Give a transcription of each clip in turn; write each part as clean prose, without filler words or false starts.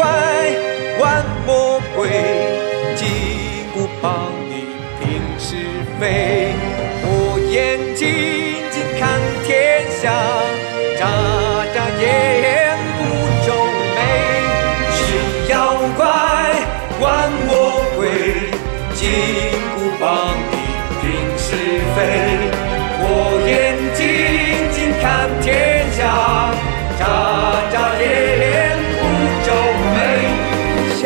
怪，玩魔鬼，金箍棒你平是非。我眼睛睛看天下，眨眨眼不皱眉。是妖怪，玩魔鬼，金箍棒你平是非。我眼睛睛看天下，眨眨眼不皱眉。小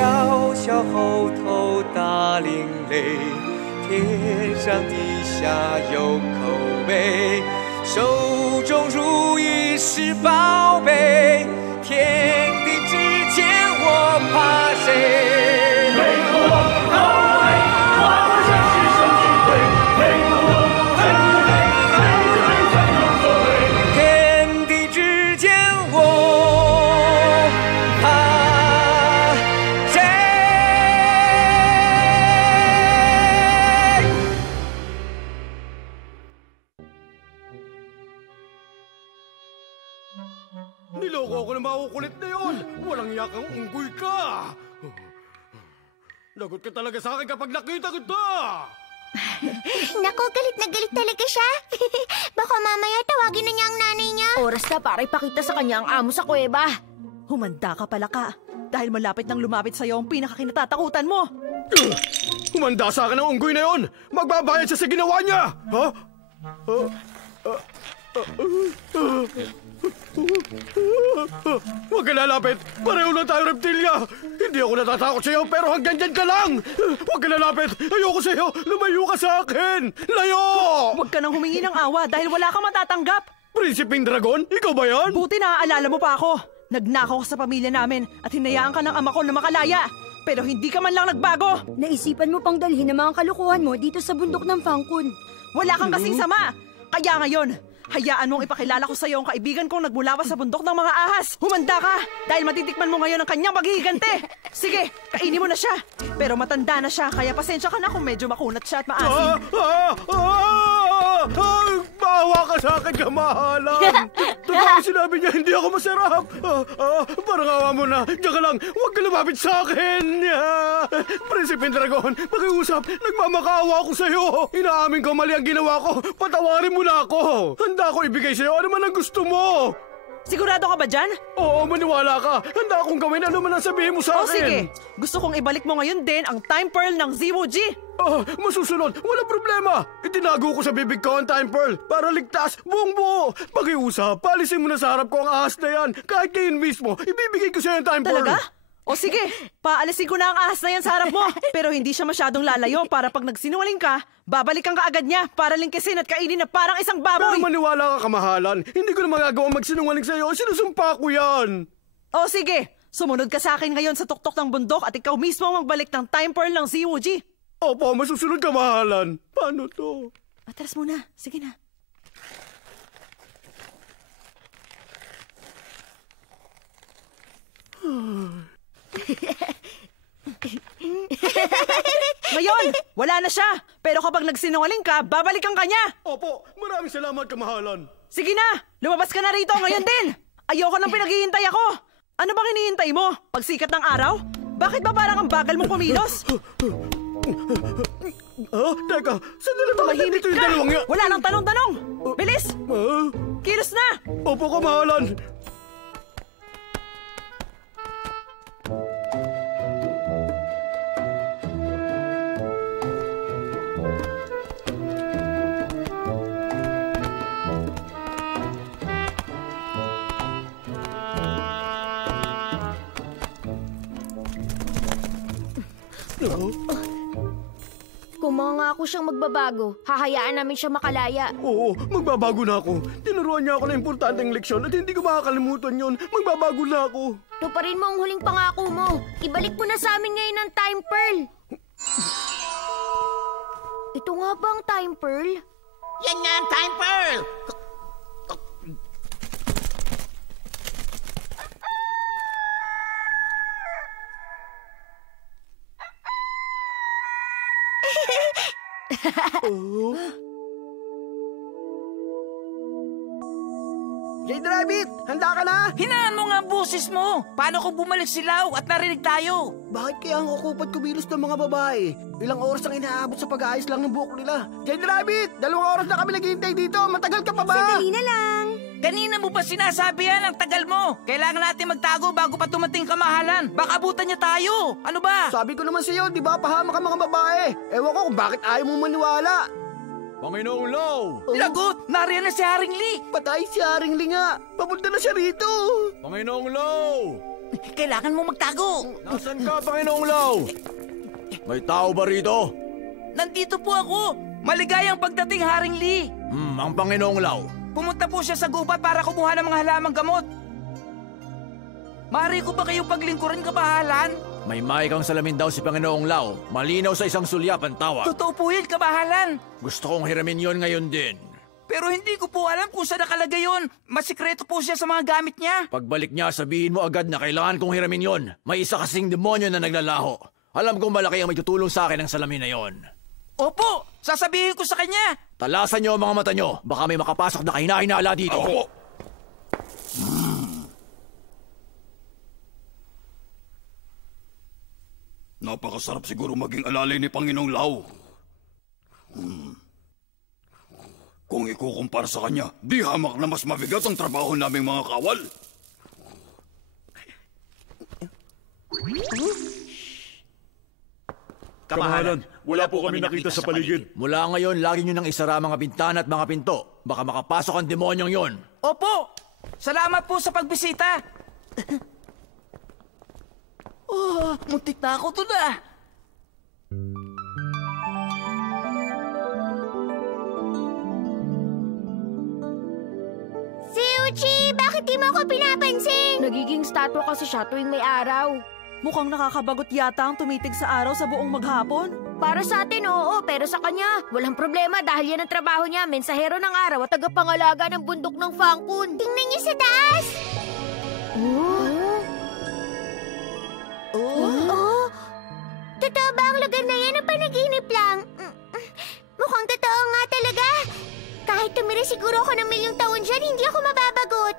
小猴头大领雷，天上地下有口碑。手中如意是宝贝，天地之间我怕谁？Niloko ako na makukulit na yun! Walang yakang unggoy ka! Lagot ka talaga sa akin kapag nakita kita! Naku, galit na galit talaga siya. Baka mamaya tawagin na niya ang nanay niya. Oras na para ipakita sa kanya ang amo sa kuweba. Humanda ka pala ka. Dahil malapit nang lumapit sa'yo ang pinakakinatatakutan mo. Humanda sa akin ang unggoy na yun! Magbabayad siya sa ginawa niya! Ha? Huwag ka lalapit! Pareho na tayo, reptilya! Hindi ako natatakot sa'yo, pero hanggang dyan ka lang! Huwag ka lalapit! Ayoko sa'yo! Lumayo ka sa akin! Layo! Huwag ka nang humingi ng awa dahil wala kang matatanggap! Prinsipeng Dragon? Ikaw ba yan? Buti naaalala mo pa ako! Nagnakaw ka sa pamilya namin at hinayaan ka ng ama ko na makalaya! Pero hindi ka man lang nagbago! Naisipan mo pang dalhin ang mga kalukuhan mo dito sa bundok ng Fangkun. Wala kang kasing sama! Kaya ngayon, hayaan mong ipakilala ko sa iyo ang kaibigan kong nagbulawas sa bundok ng mga ahas. Humanda ka dahil matitikman mo ngayon ang kanyang paghihigante. Sige, kainin mo na siya. Pero matanda na siya, kaya pasensya ka na kung medyo makunat siya at maasim. Bawa ka sa akin, kamahalan! Totoo sinabi niya, hindi ako masarap! Parang awa mo na, diyan ka lang, huwag ka lumapit sa akin! Prinsipeng Dragon, pakiusap, nagmamakaawa ako sa'yo! Inaamin ko mali ang ginawa ko, patawarin mo na ako! Handa ako ibigay sa'yo ano man ang gusto mo! Sigurado ka ba dyan? Oo, maniwala ka! Handa akong gawin ano man ang sabihin mo sa akin! O sige, gusto kong ibalik mo ngayon din ang Time Pearl ng Ziwu-Ji! Masusunod, walang problema! Itinago ko sa bibig ko ang Time Pearl para ligtas, buong buo! Pakiusap, palisin mo na sa harap ko ang ahas na yan! Kahit ngayon mismo, ibibigay ko sa'yo ang Time Pearl! Talaga? O sige, paalisin ko na ang ahas na yan sa harap mo. Pero hindi siya masyadong lalayo para pag nagsinungaling ka, babalikan ka agad niya para lingkisin at kainin na parang isang baboy. Pero maniwala ka, kamahalan. Hindi ko na magagawang magsinungaling sa'yo. Sinusumpa ko yan. O sige, sumunod ka sa akin ngayon sa tuktok ng bundok at ikaw mismo ang magbalik ng Time Pearl ng Ziwu-Ji. Opo, masusunod, kamahalan. Paano to? Atras muna. Sige na. Ngayon, wala na siya. Pero kapag nagsinungaling ka, babalikan ka niya. Opo, maraming salamat, kamahalan. Sige na, lumabas ka na rito ngayon din. Ayoko nang pinaghihintay ako. Ano bang hinihintay mo? Pagsikat ng araw? Bakit ba parang ang bagal mong kumilos? Teka, sandali ba dito yung dalawang yan? Wala nang tanong-tanong. Bilis! Kilos na! Opo, kamahalan. Kung mangako siyang magbabago, hahayaan namin siya makalaya. Oo, magbabago na ako. Tinuruan niya ako ng importanteng leksyon at hindi ko makakalimutan yon. Magbabago na ako. Tuparin mo ang huling pangako mo. Ibalik mo na sa amin ngayon ang Time Pearl. Ito nga ba ang Time Pearl? Yan nga ang Time Pearl! Jade Rabbit, handa ka na? Hinaan mo nga ang boses mo! Paano kung bumalik si Lau at narinig tayo? Bakit kaya ang kukupat kumilos ng mga babae? Ilang oras ang inaabot sa pag-aayos lang ng buhok nila. Jade Rabbit, 2 oras na kami naghihintay dito. Matagal ka pa ba? Sandali na lang. Kanina mo ba sinasabi yan? Ang tagal mo! Kailangan natin magtago bago pa tumating kamahalan. Baka abutan niya tayo! Ano ba? Sabi ko naman sa'yo, di ba pahamak ang mga babae? Ewan ko kung bakit ayaw mo maniwala. Panginoong Lau! Lagot! Nariyan na si Haring Lee! Patay si Haring Lee nga. Papunta na siya rito. Panginoong Lau! Kailangan mo magtago! Nasaan ka, Panginoong Lau? May tao ba rito? Nandito po ako! Maligayang pagdating, Haring Lee! Ang Panginoong Lau. Pumunta po siya sa gubat para kumuha ng mga halamang gamot. Maaari ko ba kayong paglingkuran, kabahalan? May kang salamin daw si Panginoong Lau. Malinaw sa isang sulyap ang tawag. Totoo po yan, kabahalan. Gusto kong hiramin yon ngayon din. Pero hindi ko po alam kung saan nakalagay yun. Masikreto po siya sa mga gamit niya. Pagbalik niya, sabihin mo agad na kailangan kong hiramin yon. May isa kasing demonyo na naglalaho. Alam kong malaki ang may tutulong sa akin ng salamin na yon. Opo, sasabihin ko sa kanya. Talasan niyo ang mga mata niyo. Baka may makapasok na kahina-hinala dito. Opo. Napakasarap siguro maging alalay ni Panginoong Lau. Kung ikukumpara sa kanya, di hamak na mas mabigat ang trabaho naming mga kawal. Kamahalan, wala po kami nakita sa paligid. Mula ngayon, lagi niyo nang isara mga bintana at mga pinto. Baka makapasok ang demonyong yon. Opo, salamat po sa pagbisita. Oh, muntik na ako to na. Si Uchi, bakit di mo ako pinapansin? Nagiging statwa kasi siya tuwing may araw. Mukhang nakakabagot yata ang tumitig sa araw sa buong maghapon. Para sa atin, oo, pero sa kanya, walang problema dahil yan ang trabaho niya, mensahero ng araw at tagapangalaga ng bundok ng Fangkun. Tingnan niyo sa taas! Oh? Totoo ba ang lugar na yan o panaginip lang? Mukhang totoo nga talaga. Kahit tumira siguro ako ng 1,000,000 taon dyan, hindi ako mababagot.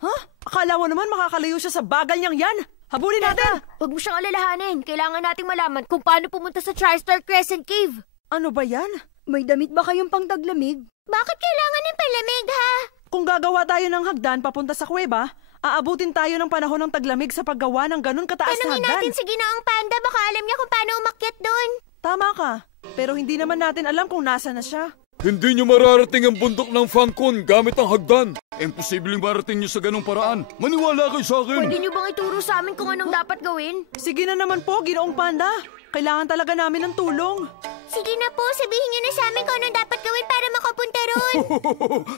Ha? Akala mo naman makakalayo siya sa bagal niyang yan? Habulin natin! Huwag mo siyang alalahanin. Kailangan nating malaman kung paano pumunta sa TriStar Crescent Cave. Ano ba yan? May damit ba kayong pangtaglamig? Bakit kailangan ng palamig, ha? Kung gagawa tayo ng hagdan papunta sa kuweba, aabutin tayo ng panahon ng taglamig sa paggawa ng ganun kataas na Tanungin hagdan. natin si Ginoong Panda, baka alam niya kung paano umakyat doon. Tama ka, pero hindi naman natin alam kung nasa na siya. Hindi niyo mararating ang bundok ng Fangkun gamit ang hagdan. Imposibleng marating niyo sa ganong paraan. Maniwala kayo sa akin. Pwede niyo bang ituro sa amin kung anong dapat gawin? Sige na naman po, Ginoong Panda. Kailangan talaga namin ng tulong. Sige na po, sabihin niyo na sa amin kung anong dapat gawin para makapunta ron.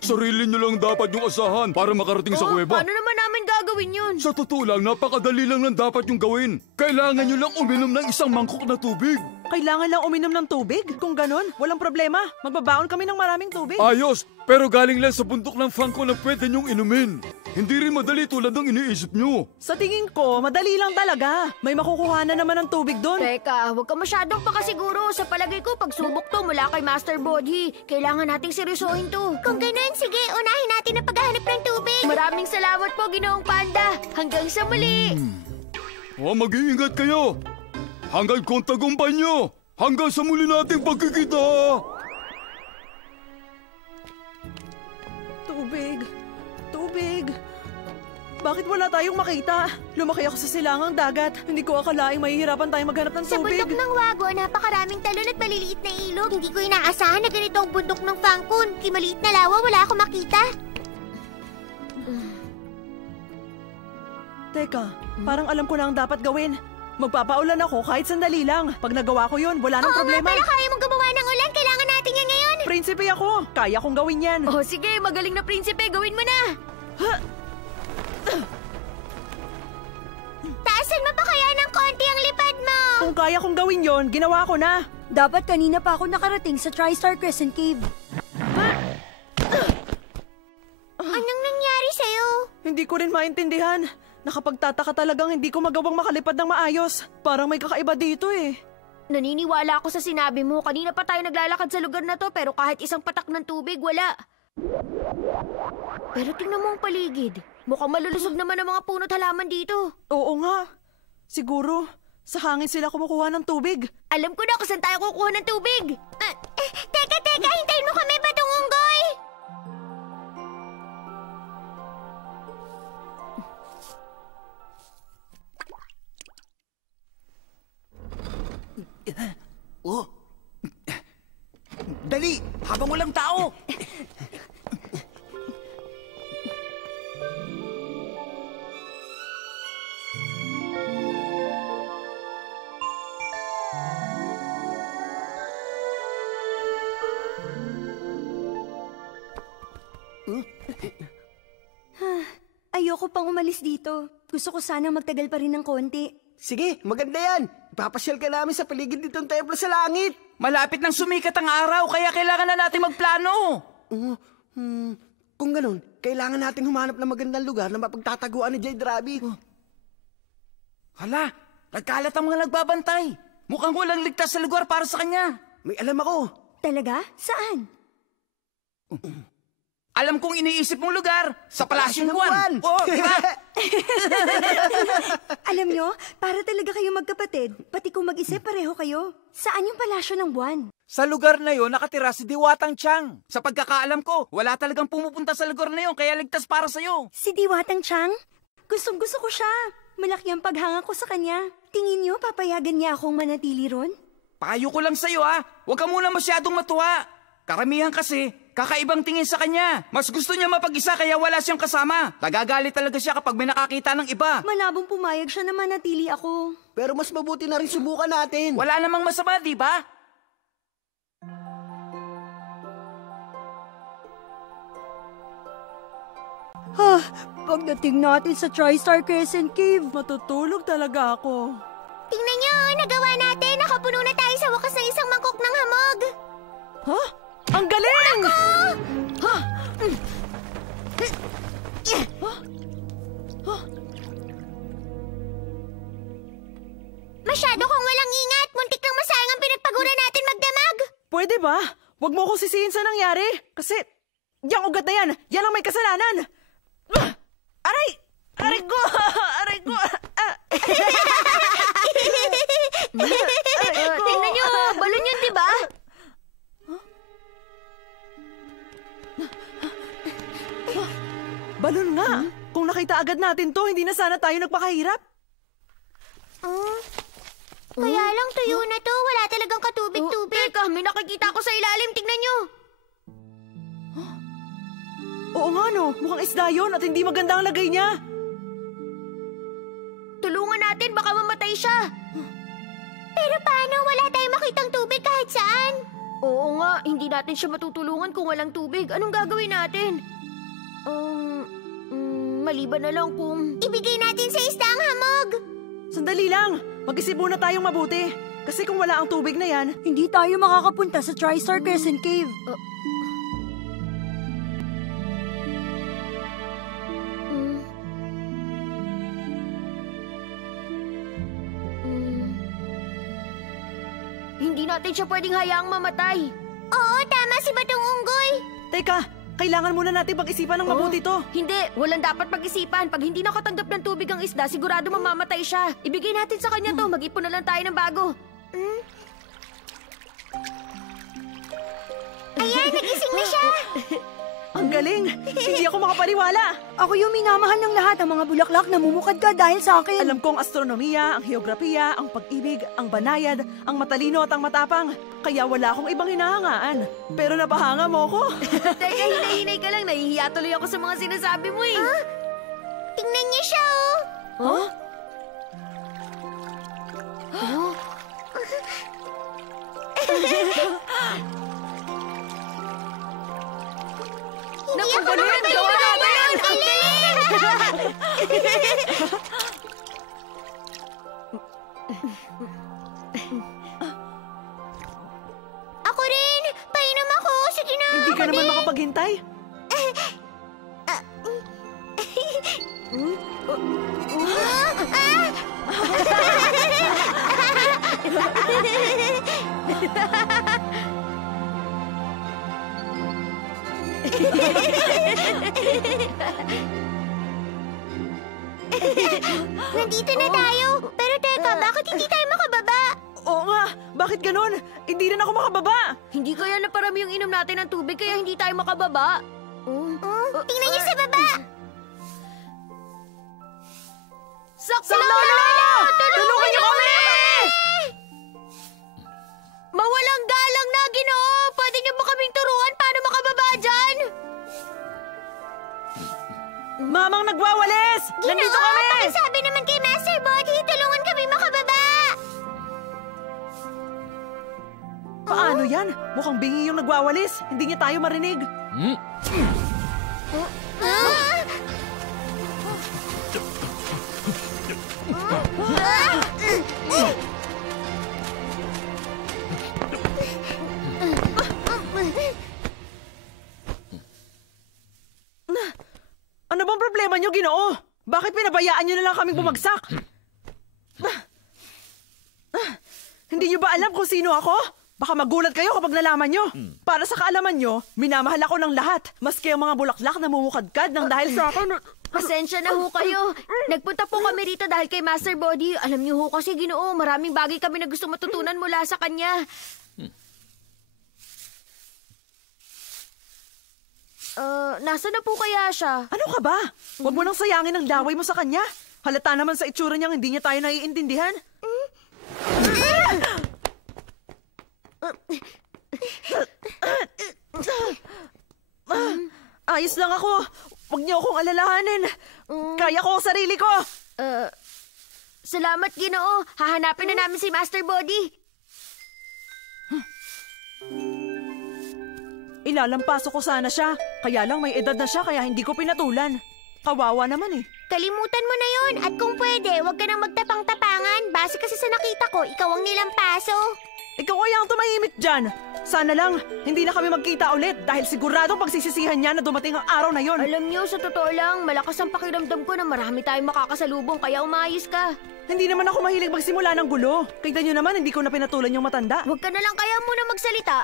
Sarili niyo lang dapat yung asahan para makarating sa kuweba. Paano naman namin gagawin yun? Sa totoo lang, napakadali lang ng dapat yung gawin. Kailangan niyo lang uminom ng isang mangkok na tubig. Kailangan lang uminom ng tubig? Kung ganun, walang problema. Magbabaon kami ng maraming tubig. Ayos, pero galing lang sa bundok ng Fangkun na pwede niyong inumin. Hindi rin madali tulad ng iniisip niyo. Sa tingin ko, madali lang talaga. May makukuha na naman ng tubig doon. Teka, huwag ka masyadong pakasiguro. Sa palagay ko, pagsubok to mula kay Master Bodhi. Kailangan nating seryosohin to. Kung ganun, sige, unahin natin ang paghahanap ng tubig. Maraming salamat po, Ginoong Panda. Hanggang sa muli. Mag-iingat kayo. Hanggang kong tagumpay niyo. Hanggang sa muli nating pagkikita. Tubig. Tubig. Bakit wala tayong makita? Lumaki ako sa silangang dagat. Hindi ko akalaing mahihirapan tayong maghanap ng Sa tubig. bundok ng Wago, napakaraming talon at maliliit na ilog. Hindi ko inaasahan na ganito ang bundok ng Fangkun. Di maliit na lawa, wala akong makita. Teka, parang alam ko na ang dapat gawin. Magpapaulan ako kahit sandali lang. Pag nagawa ko yun, wala nang Oo problema. nga pala, kaya mong gumawa ng ulan. Kailangan natin yan ngayon. Prinsipe ako. Kaya kong gawin yan. Oh, sige, magaling na prinsipe. Gawin mo na. Taasan mo pa kaya ng konti ang lipad mo. Kung kaya kong gawin yon, ginawa ko na. Dapat kanina pa ako nakarating sa TriStar Crescent Cave. Anong nangyari sa'yo? Hindi ko rin maintindihan. Nakapagtataka talagang hindi ko magawang makalipad ng maayos. Parang may kakaiba dito eh. naniniwala ako sa sinabi mo. Kanina pa tayo naglalakad sa lugar na to, pero kahit isang patak ng tubig, wala. Pero tingnan mo ang paligid. Mukhang malulusog naman ang mga puno't halaman dito. Oo nga. Siguro, sa hangin sila kumukuha ng tubig. Alam ko na kung saan tayo kukuha ng tubig. Teka, hintayin mo kami, Batong Unggoy! Oh. Dali, habang walang tao. Ayoko pang umalis dito. Gusto ko sana magtagal pa rin ng konti. Sige, maganda yan. Ipapasyal ka namin sa paligid nitong templo sa langit. Malapit nang sumikat ang araw, kaya kailangan na natin magplano. Kung ganun, kailangan nating humanap ng magandang lugar na mapagtataguan ni Jade Rabbit. Hala, nagkalat ang mga nagbabantay. Mukhang walang ligtas sa lugar para sa kanya. May alam ako. Talaga? Saan? Alam kong iniisip mong lugar, sa Palasyo ng Buwan. Oo, diba? Alam nyo, para talaga kayo magkapatid. Pati kung mag-isip, pareho kayo. Saan yung Palasyo ng Buwan? Sa lugar na yon nakatira si Diwatang Tiang. Sa pagkakaalam ko, wala talagang pumupunta sa lugar na yon, kaya ligtas para sa'yo. Si Diwatang Tiang? Gustong-gusto ko siya. Malaki ang paghanga ko sa kanya. Tingin nyo, papayagan niya akong manatili ron? Payo ko lang sa'yo, ha. Huwag ka muna masyadong matuwa. Karamihan kasi, kakaibang tingin sa kanya. Mas gusto niya mapag-isa kaya wala siyang kasama. Nagagalit talaga siya kapag may nakakita ng iba. Malabong pumayag siya na manatili ako. Pero mas mabuti na rin subukan natin. Wala namang masama, di ba? Pagdating natin sa TriStar Crescent Cave, matutulog talaga ako. Tingnan nyo, nagawa natin. Nakapuno na tayo sa wakas ng isang mangkok ng hamog. Ha? Ang galing! Masyado kang walang ingat. Muntik nang masayang ang pinagpaguran natin magdamag. Pwede ba? Huwag mo akong sisihin sa nangyari. Kasi, yung ugat na yan, yan ang may kasalanan. Aray! Aray ko! Aray ko! Tingnan nyo, balon yun, diba? Balon nga! Kung nakita agad natin to, hindi na sana tayo nagpakahirap. Kaya lang tuyo na to. Wala talagang katubig-tubig. Teka, may nakikita ko sa ilalim. Tingnan nyo. Oo nga no, mukhang isda yun at hindi maganda ang lagay niya. Tulungan natin, baka mamatay siya. Pero paano? Wala tayong makitang tubig kahit saan. Oo nga, hindi natin siya matutulungan kung walang tubig. Anong gagawin natin? Maliban na lang kung... Ibigay natin sa isda ang hamog. Sandali lang, mag-isip muna tayong mabuti. Kasi kung wala ang tubig na yan, Hindi tayo makakapunta sa TriStar Crescent Cave. Hindi natin siya pwedeng hayaang mamatay. Oo, tama si Batong Unggoy. teka, kailangan muna natin pag-isipan ng mabuti to. Hindi, walang dapat pag-isipan. Pag hindi nakatanggap ng tubig ang isda, sigurado mamamatay siya. Ibigay natin sa kanya to, mag-ipon na lang tayo ng bago. Ayan, nagising na siya. Ang galing! Hindi ako makapaniwala! Ako yung minamahal ng lahat ang mga bulaklak na mumukad ka dahil sa akin. Alam kong astronomiya, ang heograpiya, ang pag-ibig, ang banayad, ang matalino at ang matapang. Kaya wala akong ibang hinahangaan. Pero napahanga mo ko. Teka, hinay-hinay ka lang. Nahihiya tuloy ako sa mga sinasabi mo eh. Tingnan niyo siya, oh. Hindi ako nakapaniwala. Ang galing! Ako rin! Painom ako! Sige na! Hindi ka naman makapaghintay? Nandito na tayo. Pero teka, bakit hindi tayo makababa? Oo nga, bakit ganon? Hindi rin ako makababa. Hindi kaya naparami yung inom natin ng tubig kaya hindi tayo makababa? Tingnan niyo sa baba. Sakto Lolo! Tulungan niyo kami! Mawalang galang na, Ginoo! Pwede niyo ba kaming turuan paano makababa dyan? Mamang nagwawalis! Nandito kami! Pakisabi naman kay Master Body, tulungan kami makababa. Paano yan? Mukhang bingi yung nagwawalis. Hindi niya tayo marinig. Ano bang problema niyo, Ginoo? Bakit pinabayaan niyo na lang kaming bumagsak? Hindi niyo ba alam kung sino ako? Baka magulat kayo kapag nalaman nyo. Para sa kaalaman nyo, minamahal ako ng lahat. Maski ang mga bulaklak na mumukadkad ng dahil sa akin. Pasensya na ho kayo. Nagpunta po kami rito dahil kay Master Body. Alam niyo ho kasi, Ginoo, maraming bagay kami na gusto matutunan mula sa kanya. Nasa na po kaya siya? Ano ka ba? Huwag mo nang sayangin ang laway mo sa kanya. Halata naman sa itsura niyang hindi niya tayo naiintindihan. Ayos lang ako. Huwag niyo akong alalahanin. Kaya ko ang sarili ko. Salamat, Ginoo. Hahanapin na namin si Master Body. Ilalampaso ko sana siya. Kaya lang may edad na siya kaya hindi ko pinatulan. Kawawa naman eh. Kalimutan mo na yon. At kung pwede, huwag ka nang magtapang-tapangan. Base kasi sa nakita ko, ikaw ang nilampaso. Ikaw kaya ang tumahimik dyan. Sana lang, hindi na kami magkita ulit dahil siguradong pagsisisihan niya na dumating ang araw na yon. Alam niyo, sa totoo lang, malakas ang pakiramdam ko na marami tayong makakasalubong kaya umayos ka. Hindi naman ako mahilig magsimula ng gulo. Kita niyo naman, hindi ko na pinatulan yung matanda. Huwag ka na lang kaya muna magsalita.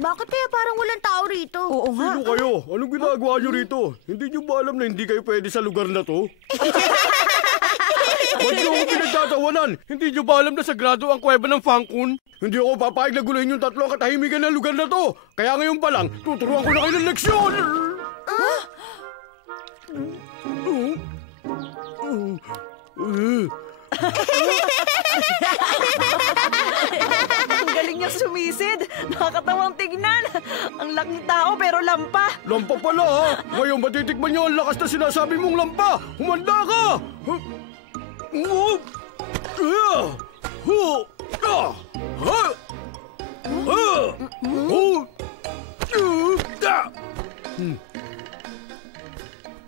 Bakit kaya parang walang tao rito? Oo nga. Sino kayo? Anong ginagawa niyo rito? Hindi niyo ba alam na hindi kayo pwede sa lugar na to? Huwag niyo ako pinagtatawanan. Hindi niyo ba alam na sagrado ang kuweba ng Fangkun? Hindi ako papayag na guluhin yung tatlo katahimikan ng lugar na to. Kaya ngayon pa lang, tuturuan ko na kayo ng leksyon! Ang galing niya sumisid. Nakakatawang tignan. Ang laking tao pero lampa. Lampa pala ha! Ngayon matitikman niyo ang lakas na sinasabi mong lampa! Humanda ka!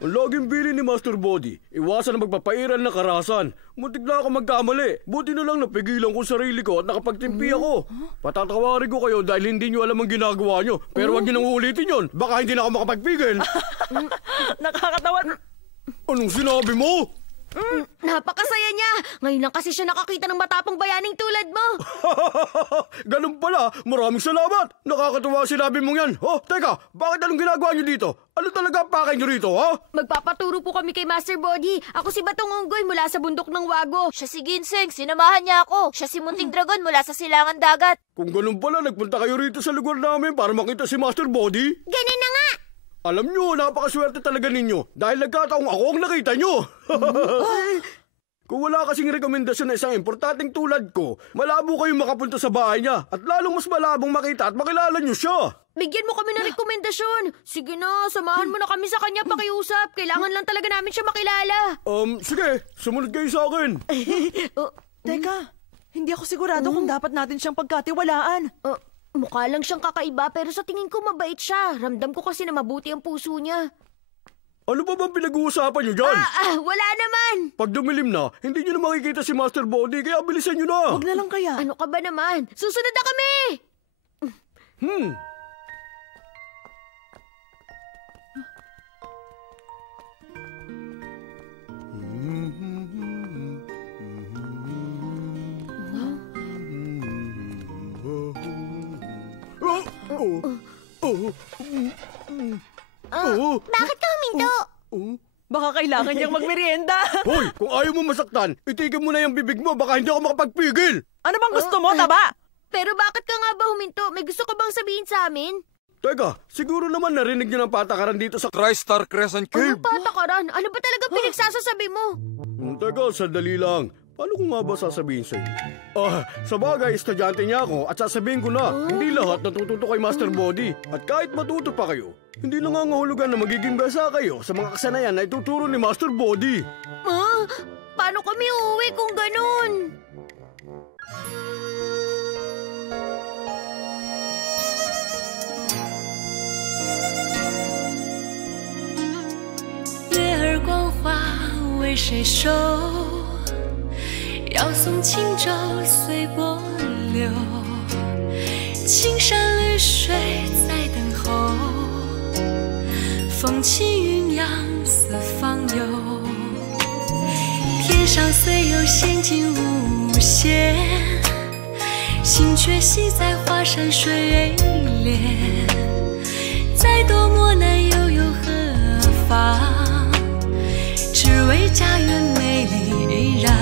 Ang laging bili ni Master Body, iwasan ang magpapairal na karahasan. Muntik na ako magkamali. Buti na lang napigilan ko sarili ko at nakapagtimpi ako. Patatawarin ko kayo dahil hindi nyo alam ang ginagawa nyo. Pero huwag nyo nang uulitin yun. Baka hindi na ako makapagpigil. Nakakatawa. Anong sinabi mo? Napakasaya niya! Ngayon lang kasi siya nakakita ng matapang bayaning tulad mo! Ganun pala, maraming salamat! Nakakatuwa sinabi mong yan. Oh, teka, bakit anong ginagawa nyo dito? Ano talaga pakay nyo rito, ha? Magpapaturo po kami kay Master Body. Ako si Batong Unggoy mula sa bundok ng Wago. Siya si Ginseng, sinamahan niya ako. Siya si Munting Dragon mula sa Silangan Dagat. Kung ganun pala, nagpunta kayo rito sa lugar namin para makita si Master Body? Ganun na nga! Alam nyo, napakaswerte talaga ninyo dahil nagkataong ako ang nakita nyo. Kung wala kasing rekomendasyon na isang importanteng tulad ko, malabo kayong makapunta sa bahay niya at lalong mas malabong makita at makilala nyo siya. Bigyan mo kami ng rekomendasyon. Sige na, samahan mo na kami sa kanya pakiusap. Kailangan lang talaga namin siya makilala. Sige, sumunod kayo sa akin. Teka, hindi ako sigurado kung dapat natin siyang pagkatiwalaan. Mukha lang siyang kakaiba pero sa tingin ko mabait siya. Ramdam ko kasi na mabuti ang puso niya. Ano ba bang pinag-uusapan nyo dyan? Wala naman! Pag dumilim na, hindi nyo na makikita si Master Body kaya bilisan nyo na. Huwag na lang kaya. Ano ka ba naman? Susunod na kami! Bakit ka huminto? Baka kailangan niyang magmerienda. Hoy, kung ayaw mo masaktan, itigil mo na yung bibig mo, baka hindi ako makapagpigil. Ano bang gusto mo, taba? Pero bakit ka nga ba huminto? May gusto ka bang sabihin sa amin? Teka, siguro naman narinig niyo ng patakaran dito sa... TriStar Crescent Cave. Anong patakaran? Ano ba talaga pinagsasasabi mo? Teka, sandali lang. Paano ko nga ba sasabihin sa iyo? Sa bagay, estudyante niya ako at sasabihin ko na, hindi lahat natututo kay Master Body. At kahit matuto pa kayo, hindi nangangahulugan na magiging basa kayo sa mga kasanayan na ituturo ni Master Body. Paano kami uuwi kung ganun?为谁收？要送轻舟随波流，青山绿水在等候，风起云扬四方游。天上虽有仙境无限，心却系在华山水帘。再多磨难又有何妨？只为家园美丽依然。